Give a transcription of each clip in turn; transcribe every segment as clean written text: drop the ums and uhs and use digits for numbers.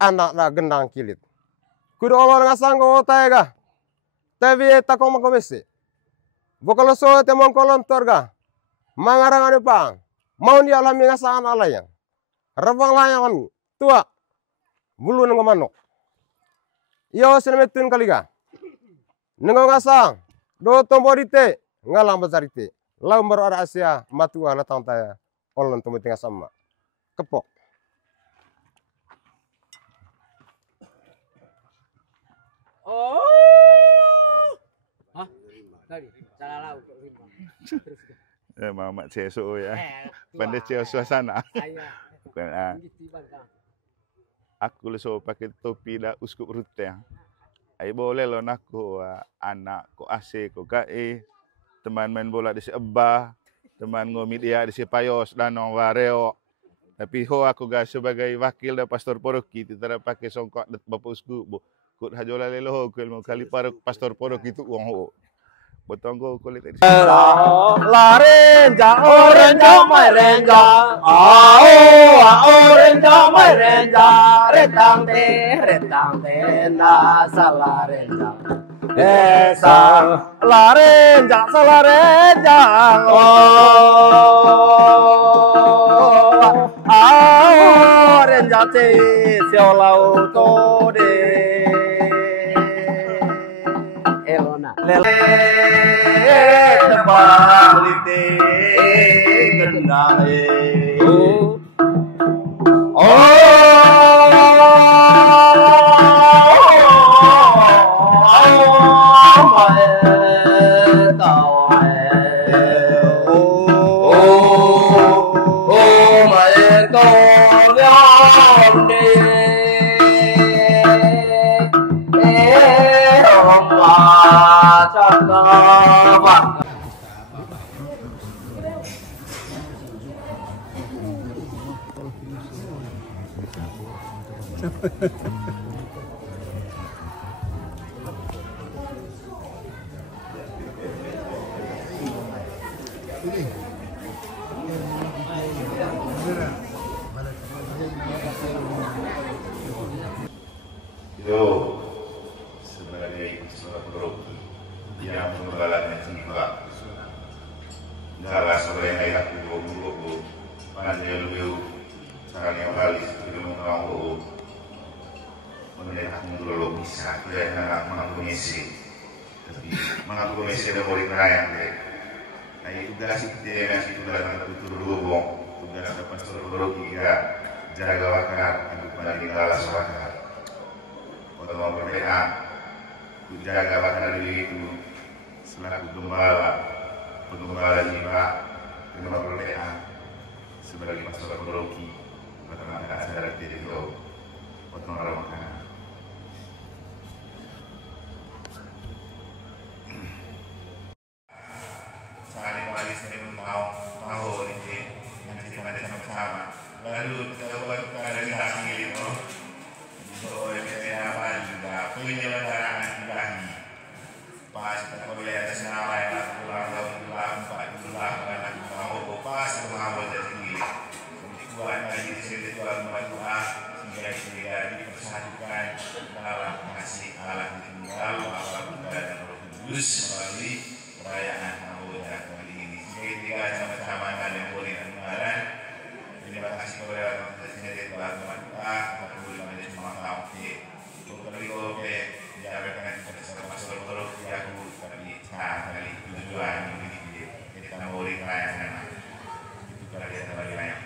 anak na gendang kilit. Kudu olor ngasanggo taiga. Tapi takong makomisi. Bokalo so temong kolon torga. Mangarang anu pang. Mau ni alami ngasangan alayang. Rabang layang tua. Bulu nang manok. Iyo sinemetun kaliga. Nengo ngasang. Do tomborite ngalang bazarite. Lau baru ada Asia matua latang taya. Olon tomo tinggal sama. Kepok. Oh. Hah? Tadi salah laut rimba. Ya Mamat Ceso ya. Pandai Ceso suasana. Bukan ah. Aku leso pakai topi dah uskup rute. Ai boleh lo nak ko anak ko ase ko gae. Teman main bola di si Ebah, teman ngomit dia di si Payos danong wareo. Tapi ho aku ga sebagai wakil da pastor poroki titara pakai songkok bapak uskup. Kut hajola lelo ho kel mau kali para pastor poroki itu uang ho. Botonggo kulit di sini. Larenja, orenja, marenja. Orenja, marenja. Retang te, na salarenja. Esa, larenja, salarenja. Orenja te, siolau tode. Lele tebalite gendale Yo sebagai seorang peroki yang membalanya jiwa. Dalam sebagai ayah kubu panjang lu caranya balik sebelum mau melihat dulu bisa dan anak mengakomodasi. Tapi mengakomodasi dan boleh kerayang deh. Nah itu tugas dia ngasih tugas anak itu dulu tugas dapat seorang peroki jaga wakar untuk menjaga wakar. Untuk memperlihatkan jaga bakar diri itu selaku penggembala jiwa dengan memperlihatkan sebagai pastor peroki bagaimana acara diri itu potong ramakan. Saling waris dengan mau ini nanti kita sama-sama. Lalu kita buat realisasi itu. Penyelenggaraan ilahi pas kita melihat senama yang pulang tahun 44 mau pas mengambil dari Tuhan lagi di sini Tuhan berdoa sehingga dipersatukan dalam kasih Allah ditinggal Bapa Putra dan Roh Kudus melalui perayaan Maulid kali ini. Sehingga sama-sama yang boleh dengarkan. Terima kasih kepada Tuhan sendiri Tuhan berdoa boleh menjadi semangat kalau jaga dengan pastor peroki aku tapi kali tujuan ini kita mau rayakan itu kalau kita bagi layak.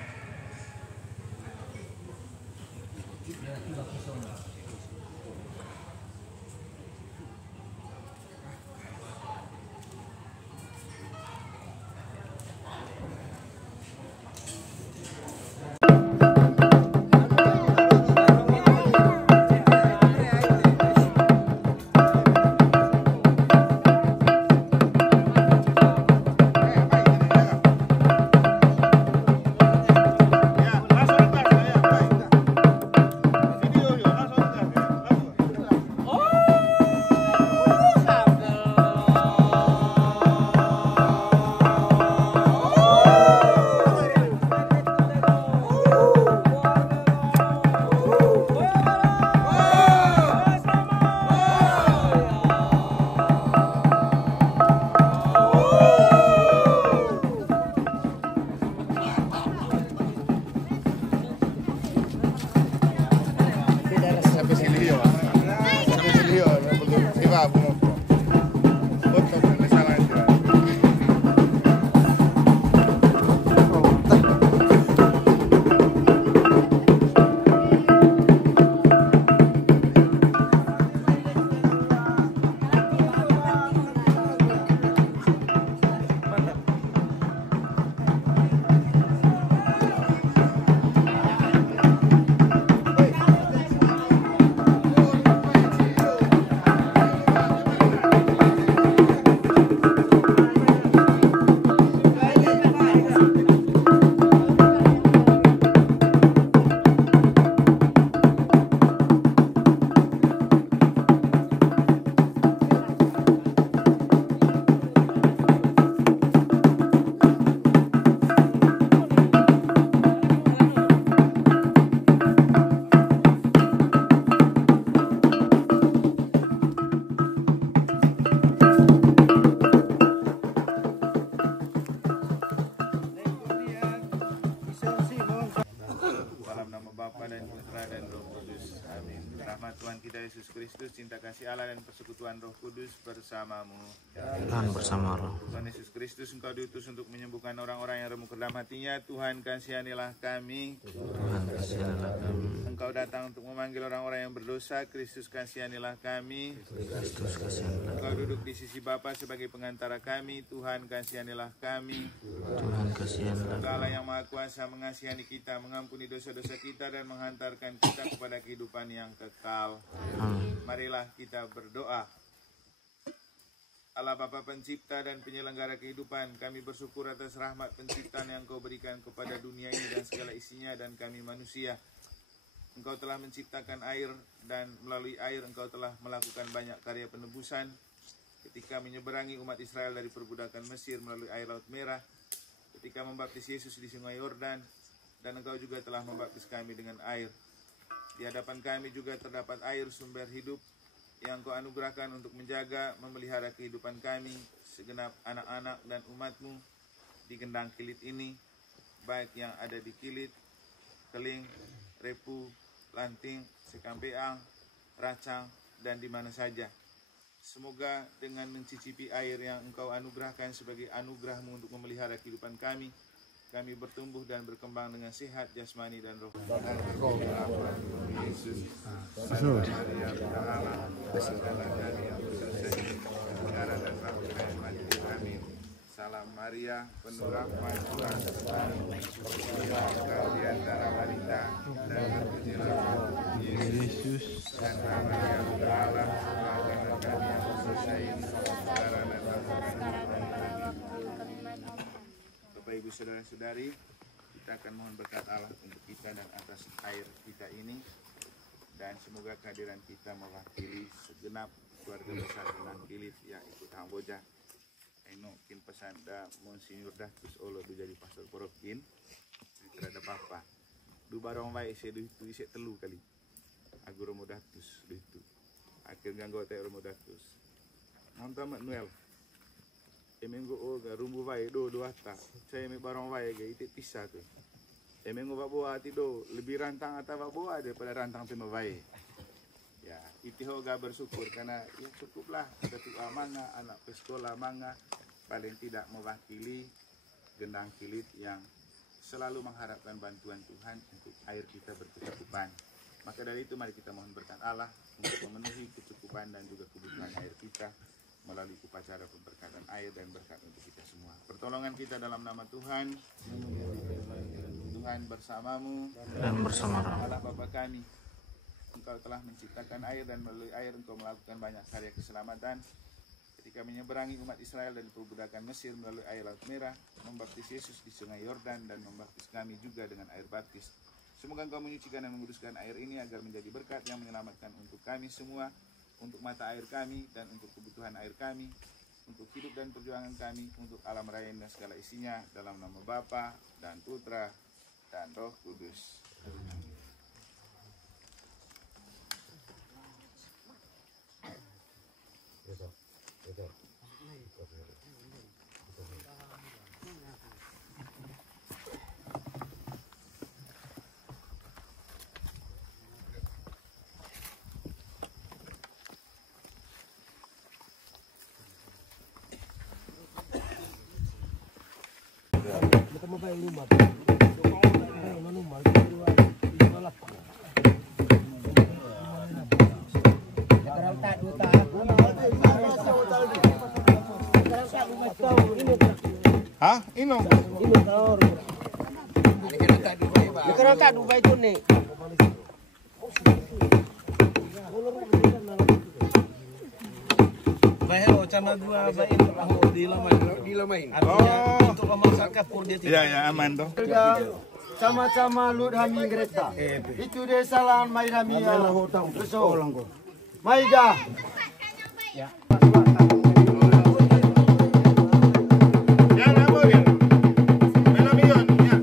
dan Roh Kudus. Amin. Rahmat Tuhan kita Yesus Kristus, cinta kasih Allah dan persekutuan Roh Kudus bersamamu. Dan bersama roh. Tuhan Yesus Kristus, Engkau diutus untuk menyembuhkan orang-orang yang remuk dalam hatinya. Tuhan kasihanilah kami. Tuhan kasihanilah kami. Engkau datang untuk memanggil orang-orang yang berdosa. Kristus kasihanilah kami. Kristus kasihanilah. Engkau duduk di sisi Bapa sebagai pengantara kami. Tuhan kasihanilah kami. Tuhan kasihanilah. Engkau Allah yang Maha Kuasa mengasihani kita, mengampuni dosa-dosa kita dan menghantarkan kita kepada kehidupan yang kekal. Amin. Marilah kita berdoa. Allah Bapa Pencipta dan Penyelenggara kehidupan, kami bersyukur atas rahmat penciptaan yang Kau berikan kepada dunia ini dan segala isinya dan kami manusia. Engkau telah menciptakan air dan melalui air Engkau telah melakukan banyak karya penebusan ketika menyeberangi umat Israel dari perbudakan Mesir melalui air Laut Merah, ketika membaptis Yesus di Sungai Yordan, dan Engkau juga telah membaptis kami dengan air. Di hadapan kami juga terdapat air sumber hidup yang Kau anugerahkan untuk menjaga, memelihara kehidupan kami, segenap anak-anak dan umat-Mu di gendang kilit ini, baik yang ada di Kilit, Keling, Repu, Lanting, Sekampeang, Racang, dan di mana saja. Semoga dengan mencicipi air yang Engkau anugerahkan sebagai anugerah-Mu untuk memelihara kehidupan kami, kami bertumbuh dan berkembang dengan sehat jasmani dan roh. Yesus, Amin. Salam Maria, penuh rahmat Tuhan sertamu. Engkau di antara wanita dan terpujilah Yesus. Santa Maria, Bunda Allah, doakanlah kami yang berdosa ini, sekarang dan Bapak Ibu Saudara-saudari, kita akan mohon berkat Allah untuk kita dan atas air kita ini, dan semoga kehadiran kita mewakili segenap keluarga besar Gendang Kilit yang ikut Hamboja. Enokin pesan da Monsinyur Datus Olo du jadi pastor Porokin terhadap apa du barong wae se du itu isi telu kali agu Romo Datus du itu akhirnya anggota Romo Datus nonton Manuel emenggo oga rumbu wae do ata saya me barong wae ge itu pisah tuh emenggo baboa ti do lebih rantang atau baboa daripada rantang tema wae ya itu hoga bersyukur karena ya cukuplah ketua manga anak sekolah manga paling tidak mewakili Gendang Kilit yang selalu mengharapkan bantuan Tuhan untuk air kita berkecukupan. Maka dari itu mari kita mohon berkat Allah untuk memenuhi kecukupan dan juga kebutuhan air kita melalui upacara pemberkatan air dan berkat untuk kita semua. Pertolongan kita dalam nama Tuhan. Tuhan bersamamu Dan bersama roh. Allah Bapa kami. Engkau telah menciptakan air dan melalui air Engkau melakukan banyak karya keselamatan. Ketika menyeberangi umat Israel dari perbudakan Mesir melalui air Laut Merah, membaptis Yesus di Sungai Yordan dan membaptis kami juga dengan air baptis. Semoga Engkau menyucikan dan menguduskan air ini agar menjadi berkat yang menyelamatkan untuk kami semua, untuk mata air kami dan untuk kebutuhan air kami, untuk hidup dan perjuangan kami, untuk alam raya dan segala isinya, dalam nama Bapa dan Putra dan Roh Kudus. Amin. Hah? Inong? Negara tak Dubai tu ni. Bahaya cana dua baik dilamain. Artinya untuk memasarkan pur dia tidak. Ya aman toh. Sama-sama Lut Hami Greta. Itu desa lan mai Hami Beso. Maiga. Ya namo ya. Melamion ya.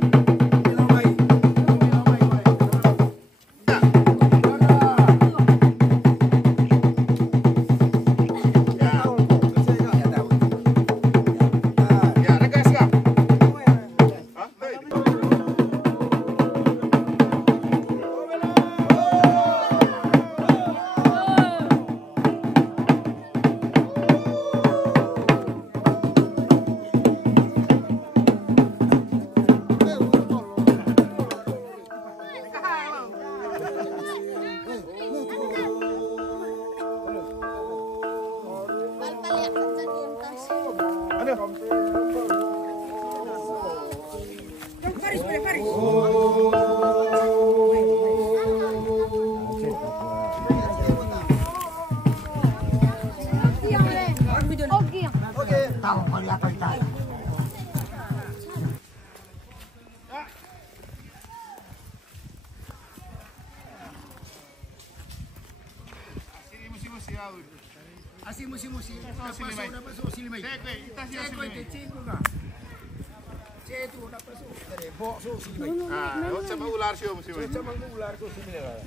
Así musi-musi. Dapat masuk sini mai. Ceko itu cinggu enggak? Itu dapat masuk. Dari bok so sini mai. Sama ular sih musi mai. Sama ular so sini lah.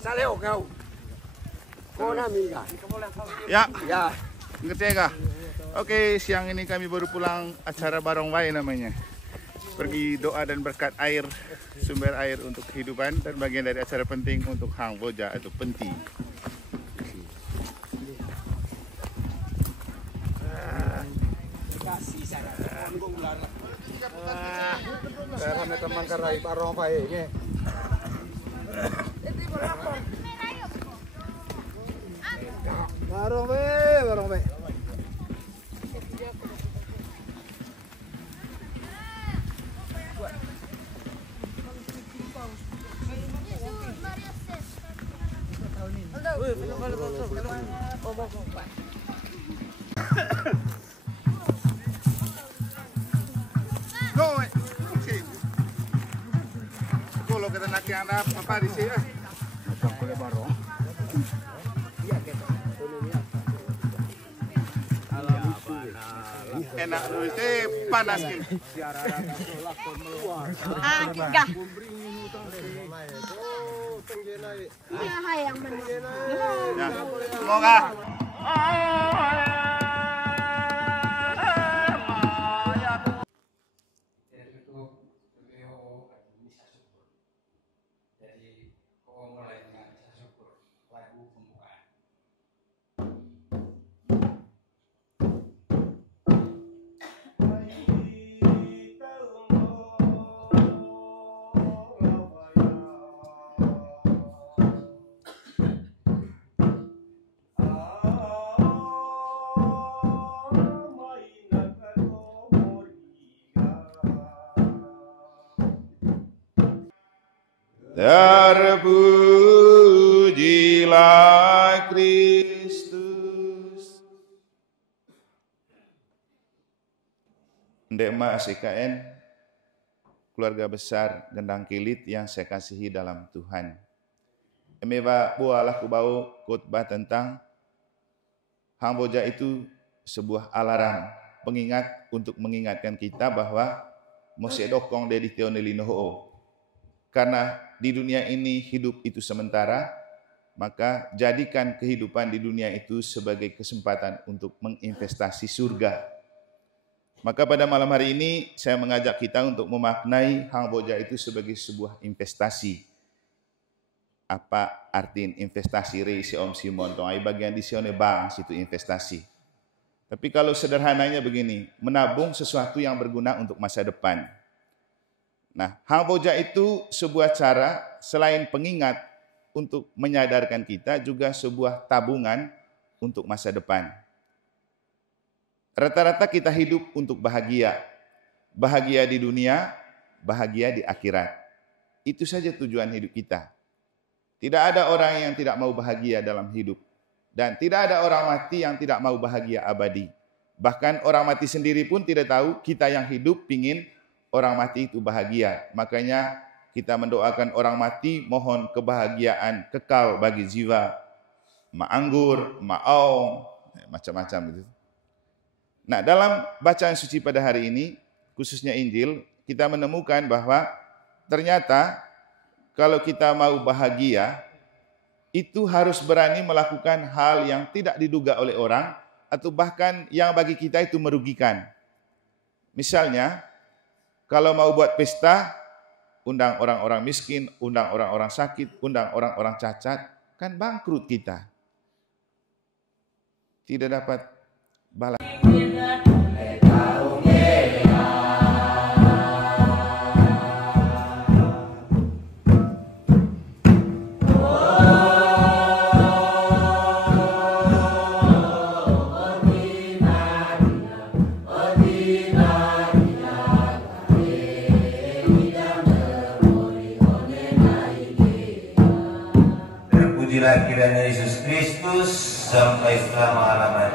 Saleo kau. Kau namiga. Ya, Ya. ngerti kah? Oke, siang ini kami baru pulang acara Barong Wai namanya. Pergi doa dan berkat air, sumber air untuk kehidupan dan bagian dari acara penting untuk Hang Boja atau Penti. Karena teman karai Barong Wai ini. Barong Wai. Kalau kita nak yang ada apa di sini? Enak dulu sih panas gitu. Tiga. Yang Ya, semoga. Terpujilah Kristus. Ndek Mak SKN, keluarga besar Gendang Kilit yang saya kasihi dalam Tuhan. Emewa bualah kubau khotbah tentang Hang Boja itu sebuah alarm, pengingat untuk mengingatkan kita bahwa mesti dokong dari Tionelinoho. Karena di dunia ini hidup itu sementara, maka jadikan kehidupan di dunia itu sebagai kesempatan untuk menginvestasi surga. Maka pada malam hari ini saya mengajak kita untuk memaknai Hang Boja itu sebagai sebuah investasi. Apa arti investasi? Si Om Simon, tong bagian di sione bang situ investasi. Tapi kalau sederhananya begini, menabung sesuatu yang berguna untuk masa depan. Nah, Hang Boja itu sebuah cara selain pengingat untuk menyadarkan kita juga sebuah tabungan untuk masa depan. Rata-rata kita hidup untuk bahagia. Bahagia di dunia, bahagia di akhirat. Itu saja tujuan hidup kita. Tidak ada orang yang tidak mau bahagia dalam hidup. Dan tidak ada orang mati yang tidak mau bahagia abadi. Bahkan orang mati sendiri pun tidak tahu kita yang hidup pingin orang mati itu bahagia. Makanya kita mendoakan orang mati mohon kebahagiaan kekal bagi jiwa. Ma'anggur, ma'aung, macam-macam gitu. Nah, dalam bacaan suci pada hari ini, khususnya Injil, kita menemukan bahwa ternyata kalau kita mau bahagia, itu harus berani melakukan hal yang tidak diduga oleh orang, atau bahkan yang bagi kita itu merugikan. Misalnya, kalau mau buat pesta, undang orang-orang miskin, undang orang-orang sakit, undang orang-orang cacat, kan bangkrut kita. Tidak dapat balas. Terpujilah kiranya Yesus Kristus sampai selama-lamanya.